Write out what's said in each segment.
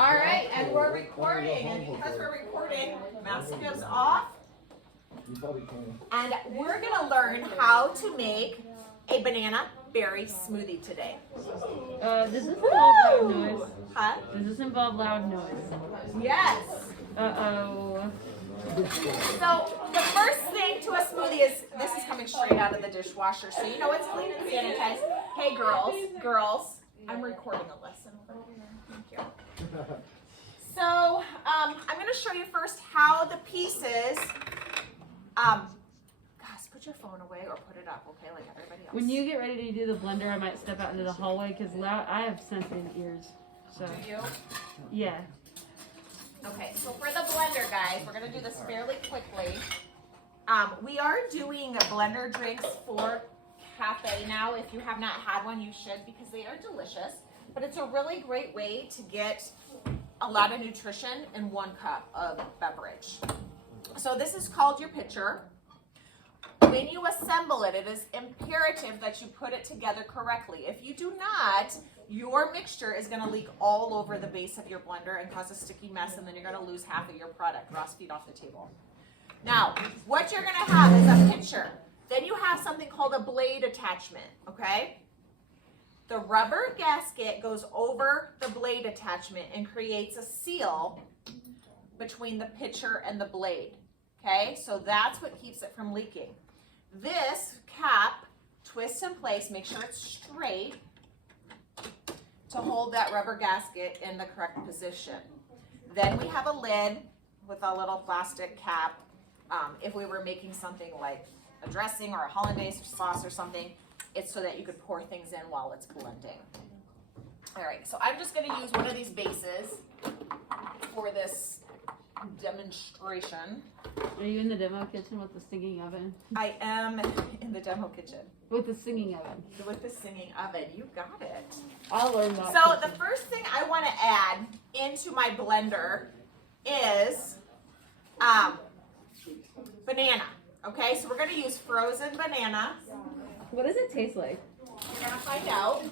All right, and we're recording, and because we're recording, mask goes off, and we're gonna learn how to make a banana berry smoothie today. Does this involve loud noise? Huh? Does this involve loud noise? Yes. Uh-oh. So the first thing to a smoothie is, this is coming straight out of the dishwasher, so you know it's clean and sanitized. Hey girls, I'm recording a lesson over here. Thank you. So I'm going to show you first how the pieces, guys, put your phone away or put it up, okay, like everybody else. When you get ready to do the blender, I might step out into the hallway because I have sensitive ears. So. Do you? Yeah. Okay, so for the blender, guys, we're going to do this fairly quickly. We are doing blender drinks for cafe now. If you have not had one, you should, because they are delicious. But it's a really great way to get a lot of nutrition in 1 cup of beverage. So this is called your pitcher. When you assemble it, it is imperative that you put it together correctly. If you do not, your mixture is going to leak all over the base of your blender and cause a sticky mess, and then you're going to lose half of your product. Ross, feet off the table. Now, what you're going to have is a pitcher. Then you have something called a blade attachment, okay? The rubber gasket goes over the blade attachment and creates a seal between the pitcher and the blade, okay? So that's what keeps it from leaking. This cap twists in place, make sure it's straight to hold that rubber gasket in the correct position. Then we have a lid with a little plastic cap. If we were making something like a dressing or a hollandaise sauce or something, it's so that you could pour things in while it's blending. All right, so I'm just gonna use one of these bases for this demonstration. Are you in the demo kitchen with the singing oven? I am in the demo kitchen. With the singing oven. With the singing oven, you got it. I'll learn that. So the first thing I wanna add into my blender is banana, okay? So we're gonna use frozen banana. What does it taste like? We're gonna find out.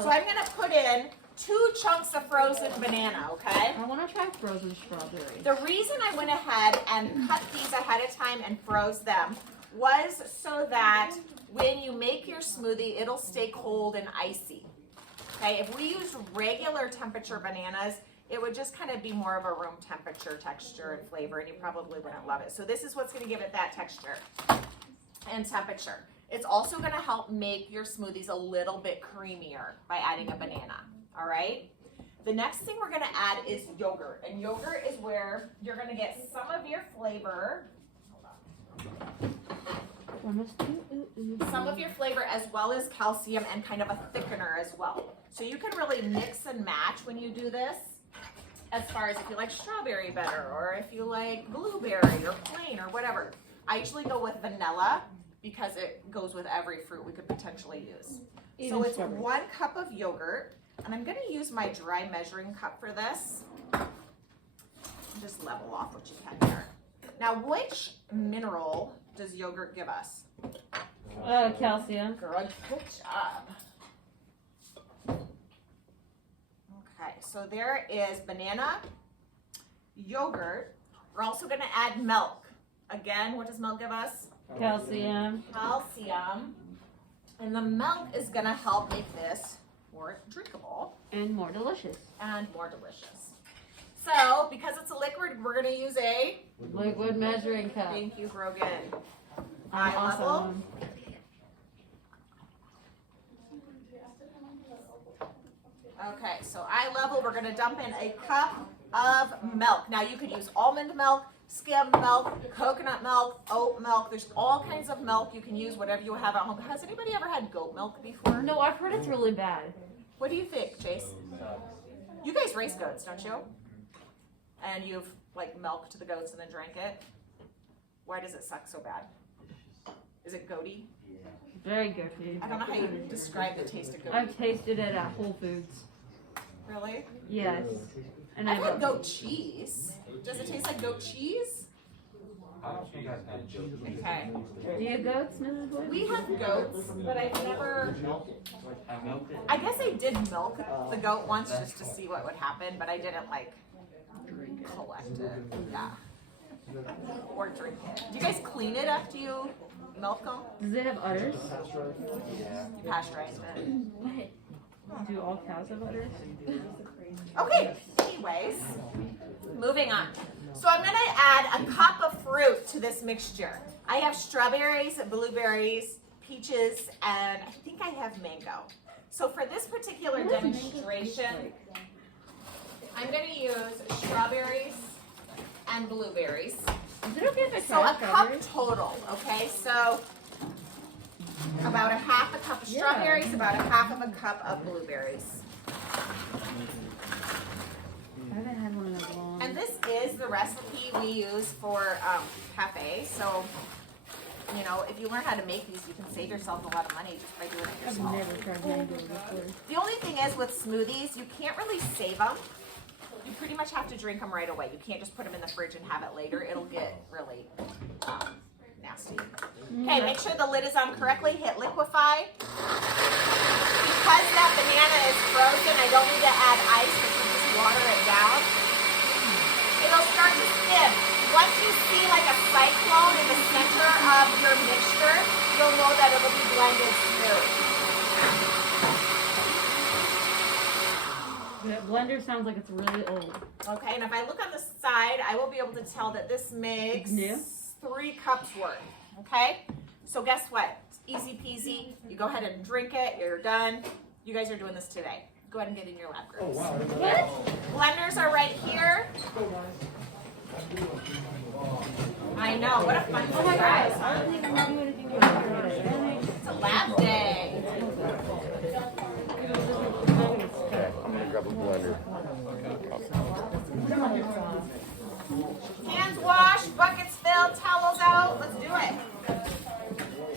So I'm gonna put in 2 chunks of frozen banana, okay? I want to try frozen strawberry. The reason I went ahead and cut these ahead of time and froze them was so that when you make your smoothie, it'll stay cold and icy. Okay, if we used regular temperature bananas, it would just kind of be more of a room temperature texture and flavor, and you probably wouldn't love it. So this is what's going to give it that texture and temperature. It's also going to help make your smoothies a little bit creamier by adding a banana, all right? The next thing we're going to add is yogurt, and yogurt is where you're going to get some of your flavor. Some of your flavor as well as calcium and kind of a thickener as well. So you can really mix and match when you do this, as far as if you like strawberry better or if you like blueberry or plain or whatever. I usually go with vanilla because it goes with every fruit we could potentially use. So it's 1 cup of yogurt, and I'm going to use my dry measuring cup for this. Just level off what you can here. Now, which mineral does yogurt give us? Calcium. Good job. Okay, so there is banana, yogurt. We're also going to add milk. Again, what does milk give us? Calcium. Calcium. And the milk is going to help make this more drinkable. And more delicious. And more delicious. So, because it's a liquid, we're going to use a liquid measuring cup. Thank you, Grogan. Eye level. Awesome. Okay, so eye level, we're going to dump in a cup of milk. Now, you could use almond milk, skim milk, coconut milk, oat milk. There's all kinds of milk. You can use whatever you have at home. Has anybody ever had goat milk before? No, I've heard it's really bad. What do you think, Chase? You guys raise goats, don't you? And you've, like, milked the goats and then drank it? Why does it suck so bad? Is it goaty? Very goaty. I don't know how you describe the taste of goat. I've tasted it at Whole Foods. Really? Yes. And I've had goat cheese. Does it taste like goat cheese? Okay. Do you have goats, Mrs. Boyd? We have goats, but I've never. I guess I did milk the goat once just to see what would happen, but I didn't like collect it. Yeah. Or drink it. Do you guys clean it after you milk them? Does it have udders? You pasteurized it. Do all cows have udders? Okay, anyways, moving on. So I'm gonna add a cup of fruit to this mixture. I have strawberries, blueberries, peaches, and I think I have mango. So for this particular demonstration, I'm gonna use strawberries and blueberries. Is it okay if I So try a cup strawberries? total, okay? So about a half a cup of strawberries, about a half of a cup of blueberries. I haven't had one of those long. And this is the recipe we use for cafe. So, you know, if you learn how to make these, you can save yourself a lot of money just by doing it I've yourself. never tried mango before. The only thing is with smoothies, you can't really save them. You pretty much have to drink them right away. You can't just put them in the fridge and have it later. It'll get really nasty. Okay, make sure the lid is on correctly. Hit liquefy. Because that banana is frozen, I don't need to add ice. I can just water it down. It'll start to skim. Once you see like a cyclone in the center of your mixture, you'll know that it'll be blended smooth. The blender sounds like it's really old. Okay, and if I look on the side, I will be able to tell that this makes New? 3 cups worth. Okay, so guess what? It's easy peasy. You go ahead and drink it. You're done. You guys are doing this today. Go ahead and get in your lab groups. What? Blenders are right here. I know. What a fun surprise. I don't even do anything with it. It's a lab day. I'm gonna grab a blender. Hands washed, buckets filled, towels out. Let's do it.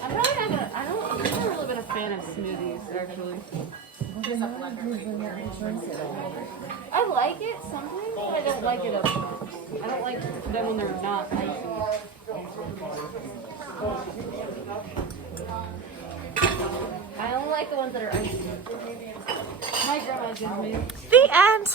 I'm probably not gonna, I'm never really been a fan of smoothies, actually. There's a blender right here. I like it sometimes, but I don't like it up front. I don't like them when they're not icy. I only like the ones that are icy. My grandma gives me. The end.